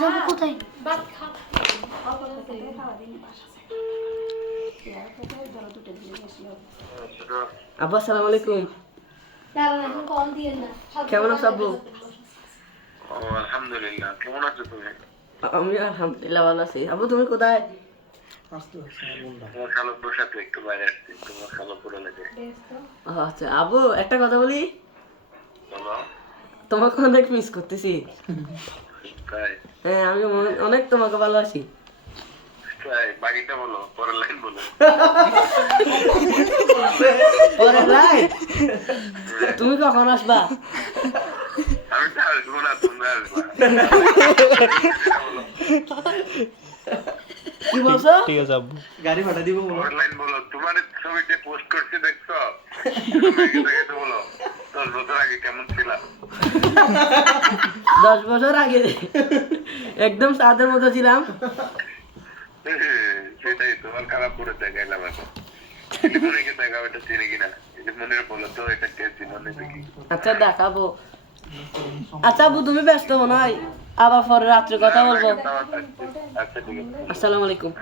যাবো কোথায়? আব্বু আসসালামু আলাইকুম। কেমন আছো আব্বু? আলহামদুলিল্লাহ। কেমন আছো তুমি? আমি আলহামদুলিল্লাহ ভালো আছি। আব্বু তুমি কোথায়? তোমার খালাপুর সাথে একটু বাইরে আসছি, তোমার খালাপুর লাগে। আচ্ছা আব্বু একটা কথা বলি, বলো। তোমাকে অনেক মিস করতেছি। তাই? হ্যাঁ আমি অনেক তোমাকে ভালোবাসি। তাই? বাকিটা বলো, পরের লাইন বলো। পরে লাই তুমি কখন আসবা? আমি তো আসবো না, তোমরা আসবা। কি বলছো? ঠিক আছে আব্বু। গাড়ি ভাড়া দিব বলো। পরের লাইন বলো। তোমার ছবিতে পোস্ট করছি দেখছো? মেয়েকে তো বলো 10 বছর আগে কেমন ছিলাম। 10 বছর আগে একদম সাদের মতো ছিলাম। সেটাই তোমার খালাপুরে দেখাইলাম এখন। মনেকে দেখাও, এটা চিনি কিনা। মনের বলো তো এটা কে মনে দেখি। আচ্ছা দেখাবো। আচ্ছা আব্বু তুমি ব্যস্ত মনে হয়, আবার পরে রাত্রে কথা বলবো। আচ্ছা ঠিক আছে। আসসালামু আলাইকুম।